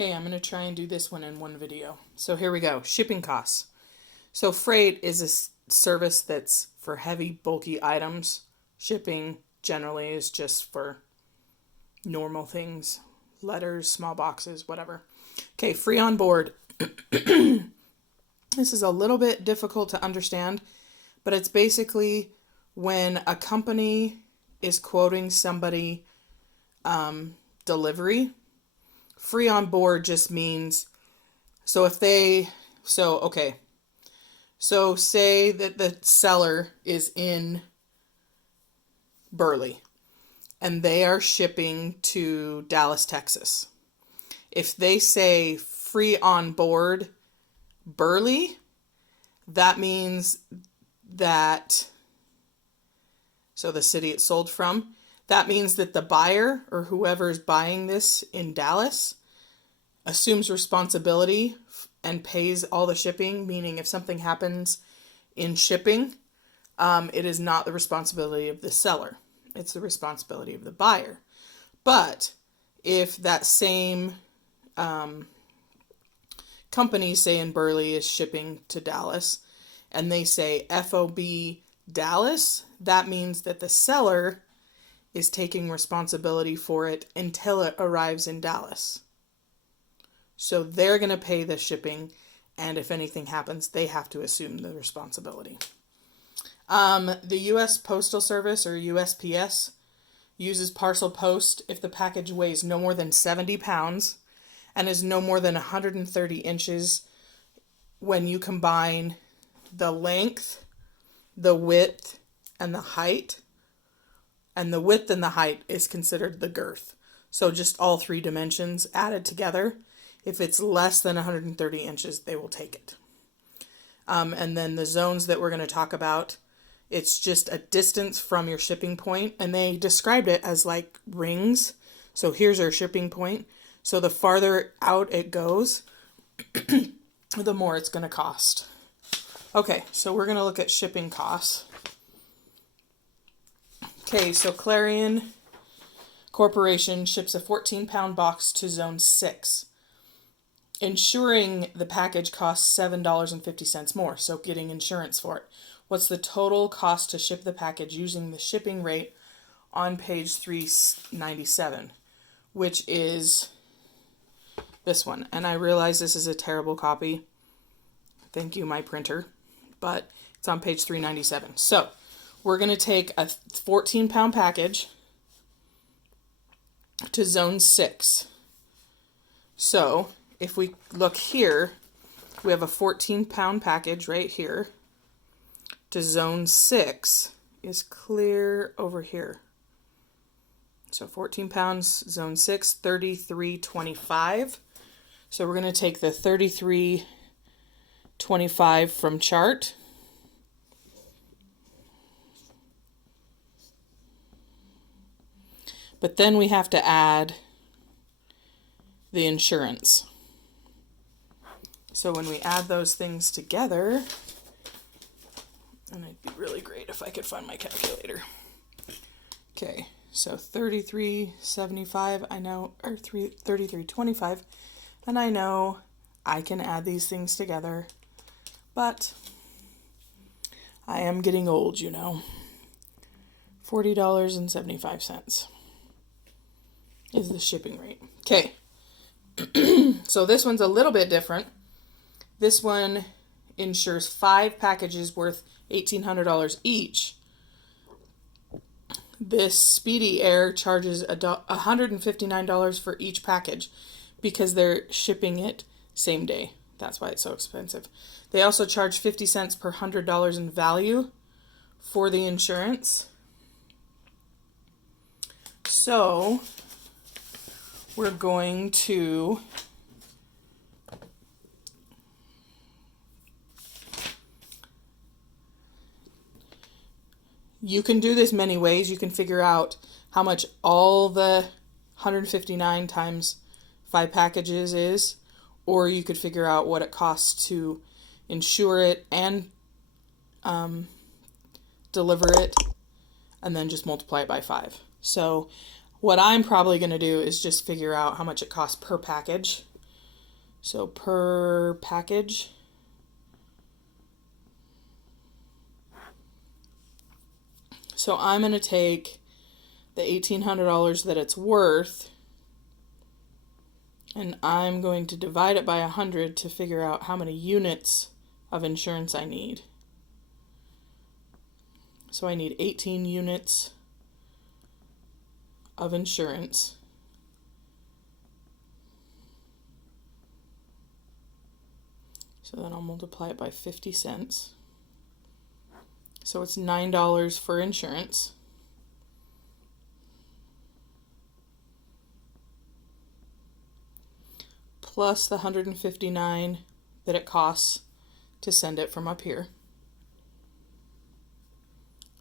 Okay, I'm going to try and do this one in one video. So here we go. Shipping costs. So freight is a service that's for heavy, bulky items. Shipping generally is just for normal things, letters, small boxes, whatever. Okay, free on board. This is a little bit difficult to understand, but it's basically when a company is quoting somebody delivery. Free on board just means, so say that the seller is in Burley and they are shipping to Dallas, Texas. If they say free on board Burley, that means that, so the city it's sold from, that means that the buyer or whoever is buying this in Dallas assumes responsibility and pays all the shipping, meaning if something happens in shipping, it is not the responsibility of the seller. It's the responsibility of the buyer. But if that same company, say in Burley, is shipping to Dallas, and they say FOB Dallas, that means that the seller is taking responsibility for it until it arrives in Dallas. So they're going to pay the shipping, and if anything happens, they have to assume the responsibility. The U.S. Postal Service, or USPS, uses parcel post if the package weighs no more than 70 pounds and is no more than 130 inches when you combine the length, the width, and the height. And the width and the height is considered the girth. So just all three dimensions added together. If it's less than 130 inches, they will take it. And then the zones that we're going to talk about, it's just a distance from your shipping point. And they described it as like rings. So here's our shipping point. So the farther out it goes, the more it's going to cost. Okay, so we're going to look at shipping costs. Okay, so Clarion Corporation ships a 14-pound box to Zone 6. Insuring the package costs $7.50 more, so getting insurance for it. What's the total cost to ship the package using the shipping rate on page 397, which is this one. And I realize this is a terrible copy. Thank you, my printer. But it's on page 397. So we're going to take a 14-pound package to Zone 6. So if we look here, we have a 14-pound package right here to Zone 6 is clear over here. So 14 pounds, Zone 6, $33.25. So we're going to take the $33.25 from chart. But then we have to add the insurance. So when we add those things together, and it'd be really great if I could find my calculator. Okay, so 33.75, I know, or 33.25, and I know I can add these things together, but I am getting old, you know. $40.75 is the shipping rate. Okay, so this one's a little bit different. This one insures 5 packages worth $1,800 each. This Speedy Air charges $159 for each package because they're shipping it same day. That's why it's so expensive. They also charge 50 cents per $100 in value for the insurance. So we're going to you can do this many ways. You can figure out how much all the 159 times 5 packages is, or you could figure out what it costs to insure it and deliver it, and then just multiply it by 5. So what I'm probably going to do is just figure out how much it costs per package, So per package, so I'm going to take the $1,800 that it's worth, and I'm going to divide it by 100 to figure out how many units of insurance I need. So I need 18 units of insurance. So then I'll multiply it by 50 cents. So it's $9 for insurance. Plus the $159 that it costs to send it from up here.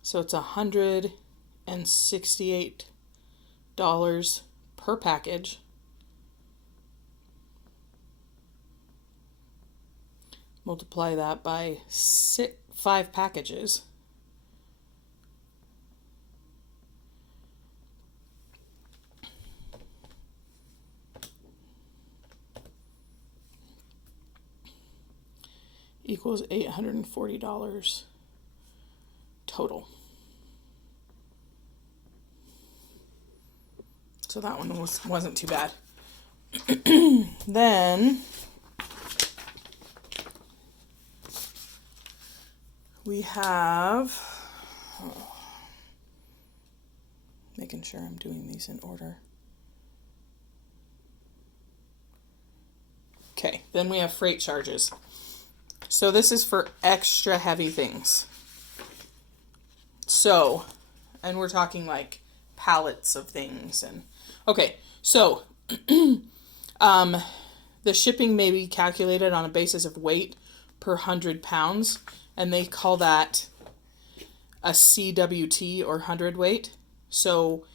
So it's $168 per package. Multiply that by 5 packages. Equals $840 total. So that one wasn't too bad. Then we have, making sure I'm doing these in order. Okay, then we have freight charges. So this is for extra heavy things. So, and we're talking like pallets of things. And okay, so the shipping may be calculated on a basis of weight per 100 pounds, and they call that a CWT, or hundredweight. So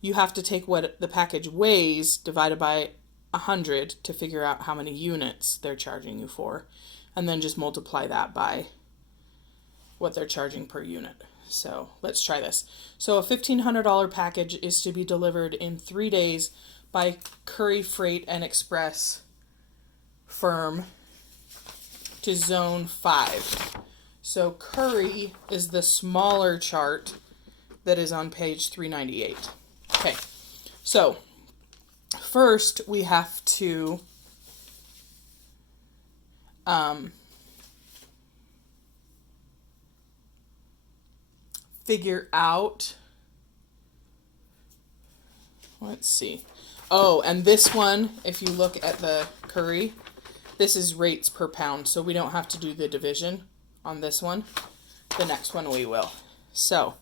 you have to take what the package weighs divided by 100 to figure out how many units they're charging you for, and then just multiply that by what they're charging per unit. So let's try this. So a $1,500 package is to be delivered in 3 days by Curry Freight and Express firm to Zone 5. So Curry is the smaller chart that is on page 398. Okay, so first we have to figure out, let's see. Oh, and this one, if you look at the Curry, this is rates per pound, so we don't have to do the division on this one. The next one we will. So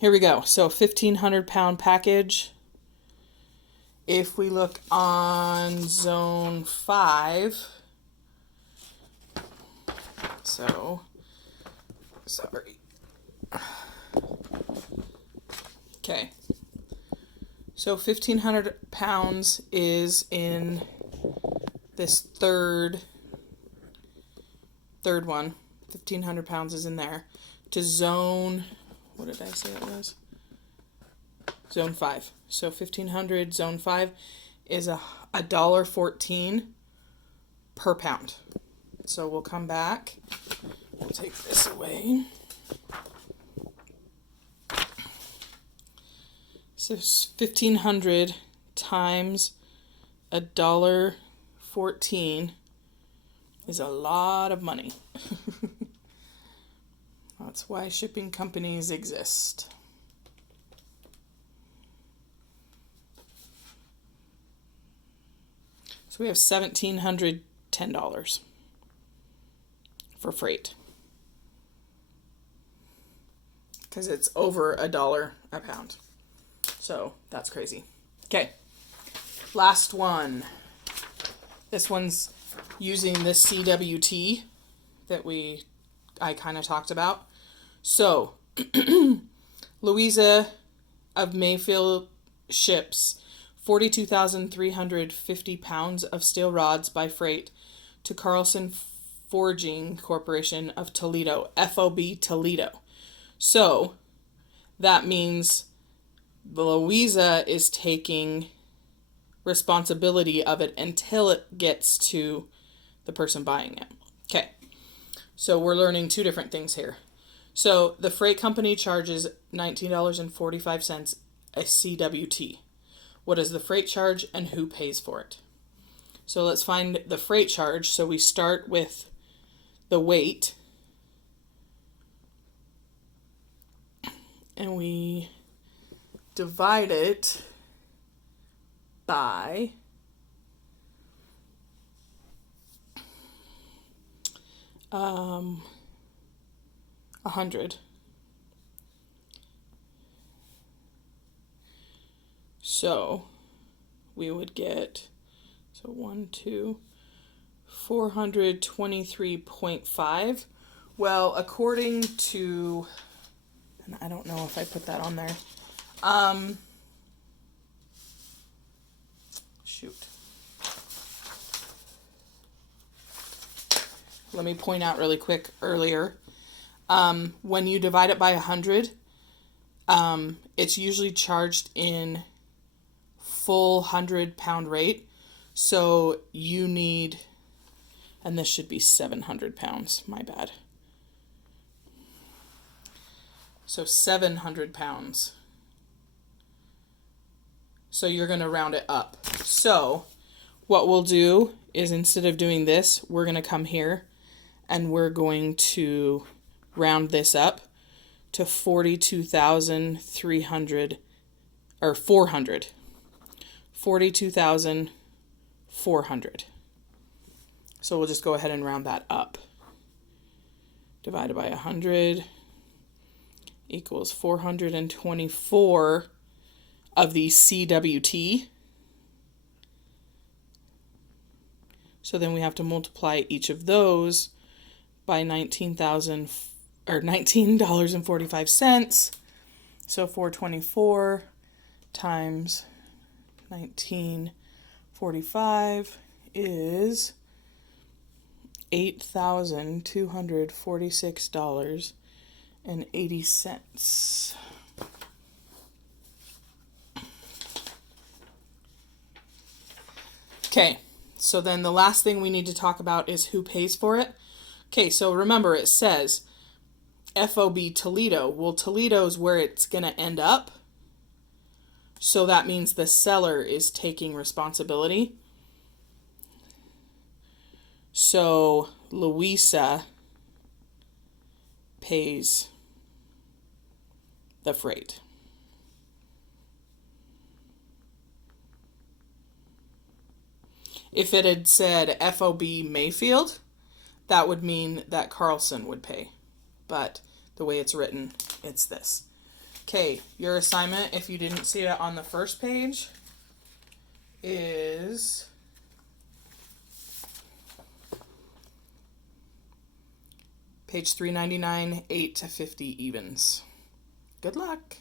here we go. So 1,500 pound package. If we look on Zone 5, so, sorry. Okay. So 1,500 pounds is in this third one. 1,500 pounds is in there. To Zone, what did I say it was? Zone 5. So 1,500 Zone 5 is $1.14 per pound. So we'll come back. We'll take this away. So 1,500 times $1.14 is a lot of money. That's why shipping companies exist. So we have $1,710 for freight, because it's over $1 a pound. So that's crazy. Okay, last one. This one's using this CWT that I kind of talked about. So Louisa of Mayfield ships 42,350 pounds of steel rods by freight to Carlson Forging Corporation of Toledo, FOB Toledo. So that means Louisa is taking responsibility of it until it gets to the person buying it. Okay, so we're learning two different things here. So the freight company charges $19.45 a CWT. What is the freight charge and who pays for it? So let's find the freight charge. So we start with the weight and we divide it by 100. So we would get 423.5. Well, according to, and I don't know if I put that on there. Shoot. Let me point out really quick earlier. When you divide it by 100, it's usually charged in full 100-pound rate. So you need, and this should be 700 pounds, my bad. So 700 pounds. So you're going to round it up. So what we'll do is instead of doing this, we're going to come here and we're going to round this up to 42,300 or 400. 42,400. So we'll just go ahead and round that up. Divided by 100 equals 424 of the CWT. So then we have to multiply each of those by $19.45. So 424 times 1945 is $8,246.80. Okay, so then the last thing we need to talk about is who pays for it. Okay, so remember it says FOB Toledo. Well, Toledo's where it's going to end up. So that means the seller is taking responsibility. So Louisa pays the freight. If it had said FOB Mayfield, that would mean that Carlson would pay. But the way it's written, it's this. Okay, your assignment, if you didn't see it on the first page, is page 399, 8 to 50 evens. Good luck.